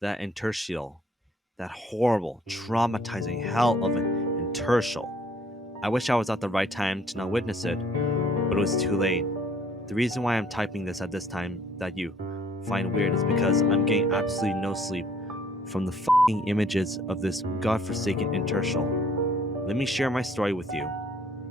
That interstitial. That horrible, traumatizing hell of an interstitial. I wish I was at the right time to not witness it, but it was too late. The reason why I'm typing this at this time that you find weird is because I'm getting absolutely no sleep from the fucking images of this godforsaken interstitial. Let me share my story with you.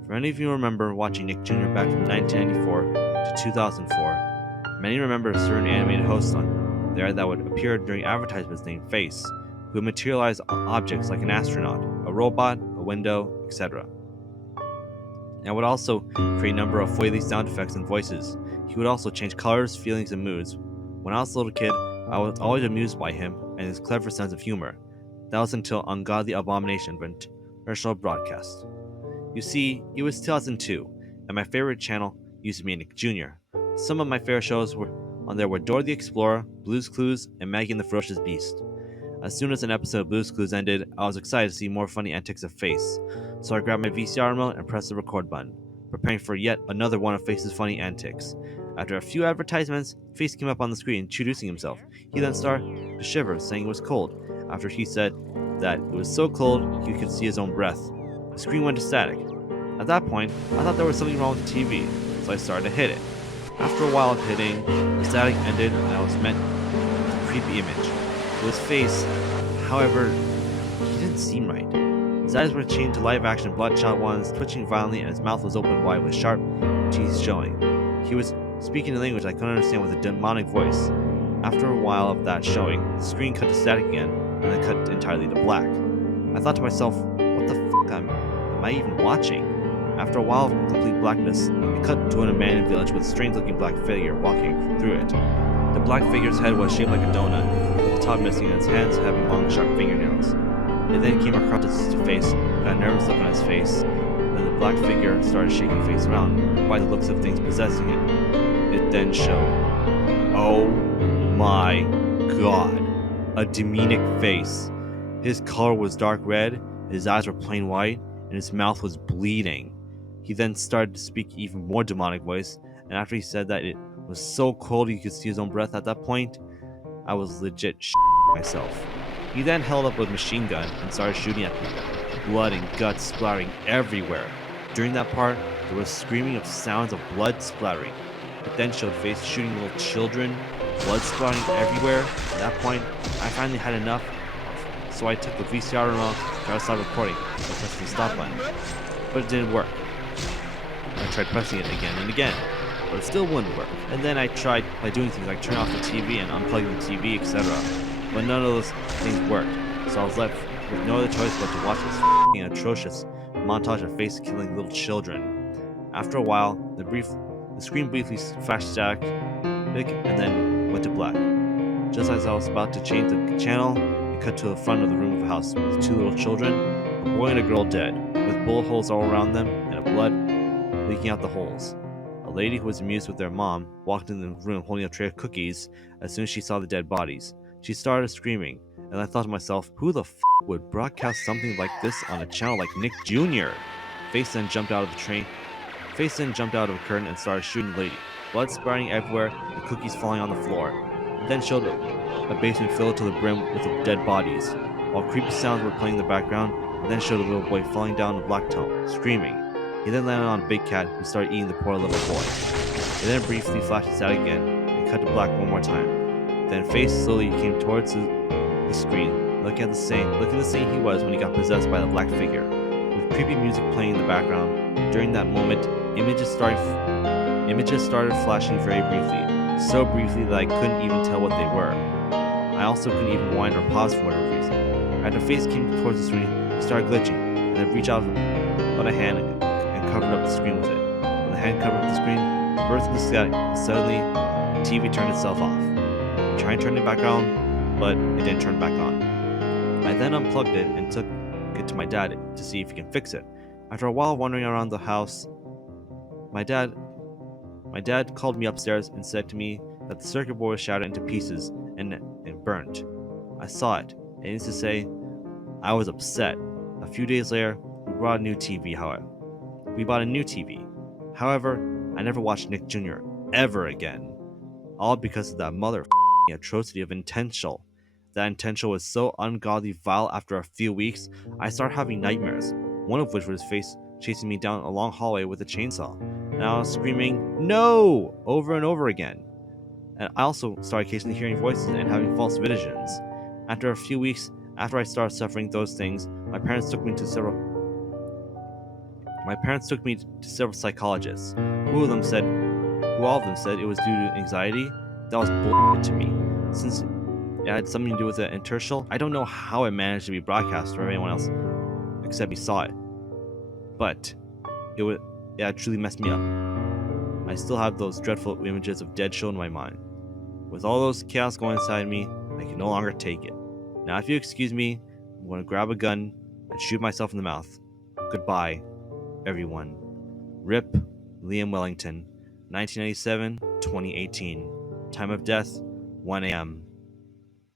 For any of you who remember watching Nick Jr. back from 1994 to 2004, many remember a certain animated host on there that would appear during advertisements named Face, who would materialize objects like an astronaut, a robot, a window, etc. And would also create a number of foily sound effects and voices. He would also change colors, feelings, and moods. When I was a little kid, I was always amused by him and his clever sense of humor. That was until Ungodly Abomination went commercial broadcast. You see, it was 2002, and my favorite channel used to be Nick Jr. Some of my favorite shows were on there were Dora the Explorer, Blue's Clues, and Maggie and the Ferocious Beast. As soon as an episode of Blue's Clues ended, I was excited to see more funny antics of Face, so I grabbed my VCR remote and pressed the record button, preparing for yet another one of Face's funny antics. After a few advertisements, Face came up on the screen introducing himself. He then started to shiver, saying it was cold, after he said that it was so cold he could see his own breath. The screen went to static. At that point, I thought there was something wrong with the TV, so I started to hit it. After a while of hitting, the static ended and I was met with a creepy image. It was Face, however, he didn't seem right. His eyes were changed to live-action bloodshot ones, twitching violently, and his mouth was open wide with sharp teeth showing. He was speaking a language I couldn't understand with a demonic voice. After a while of that showing, the screen cut to static again, and then cut entirely to black. I thought to myself, what the fuck am I even watching? After a while of complete blackness, it cut to an abandoned village with a strange-looking black figure walking through it. The black figure's head was shaped like a donut, with the top missing and its hands having long, sharp fingernails. It then came across his face, got a nervous look on his face, and then the black figure started shaking face around. By the looks of things possessing it, it then showed. Oh my god. A demonic face. His color was dark red, his eyes were plain white, and his mouth was bleeding. He then started to speak even more demonic voice, and after he said that it was so cold he could see his own breath at that point, I was legit myself. He then held up a machine gun and started shooting at people, blood and guts splattering everywhere. During that part, there was screaming of sounds of blood splattering. It then showed Face shooting little children, blood splattering everywhere. At that point, I finally had enough, so I took the VCR remote to try to stop recording by pressing the stop button. But it didn't work. I tried pressing it again and again, but it still wouldn't work. And then I tried by doing things like turning off the TV and unplugging the TV, etc. But none of those things worked, so I was left with no other choice but to watch this f***ing atrocious montage of Face killing little children. After a while, the screen briefly flashed static and then went to black. Just as I was about to change the channel, it cut to the front of the room of a house with two little children, a boy and a girl dead, with bullet holes all around them and a blood leaking out the holes. A lady who was amused with their mom walked in the room holding a tray of cookies as soon as she saw the dead bodies. She started screaming, and I thought to myself, who the f*** would broadcast something like this on a channel like Nick Jr.? Face then jumped out of a curtain and started shooting the lady. Blood splattering everywhere, and cookies falling on the floor. It then showed a basement filled to the brim with dead bodies. While creepy sounds were playing in the background, it then showed a little boy falling down a black tunnel, screaming. He then landed on a big cat who started eating the poor little boy. It then briefly flashed its out again, and cut to black one more time. Then Face slowly came towards the screen, looking the same he was when he got possessed by the black figure. With creepy music playing in the background, during that moment, images started flashing very briefly, so briefly that I couldn't even tell what they were. I also couldn't even wind or pause for whatever reason. After Face came towards the screen, he started glitching, and then reached out a hand and covered up the screen with it. When the hand covered up the screen, burst into static, and suddenly, the TV turned itself off. I tried to turn it back on, but it didn't turn back on. I then unplugged it and took it to my dad to see if he can fix it. After a while wandering around the house, my dad called me upstairs and said to me that the circuit board was shattered into pieces and burnt. I saw it, and needless to say, I was upset. A few days later, we bought a new TV, However, I never watched Nick Jr. ever again. All because of that mother atrocity of Intentional. That intention was so ungodly vile after a few weeks, I started having nightmares, one of which was his face chasing me down a long hallway with a chainsaw, and I was screaming, "No!" over and over again. And I also started occasionally hearing voices and having false visions. After a few weeks after I started suffering those things, my parents took me to several psychologists. Who all of them said it was due to anxiety. That was bullshit to me. Since it had something to do with the interstitial, I don't know how it managed to be broadcast or anyone else except me saw it. But it had truly messed me up. I still have those dreadful images of dead children in my mind. With all those chaos going inside me, I can no longer take it. Now, if you excuse me, I'm going to grab a gun and shoot myself in the mouth. Goodbye, everyone. Rip, Liam Wellington, 1997-2018. Time of death, 1 a.m.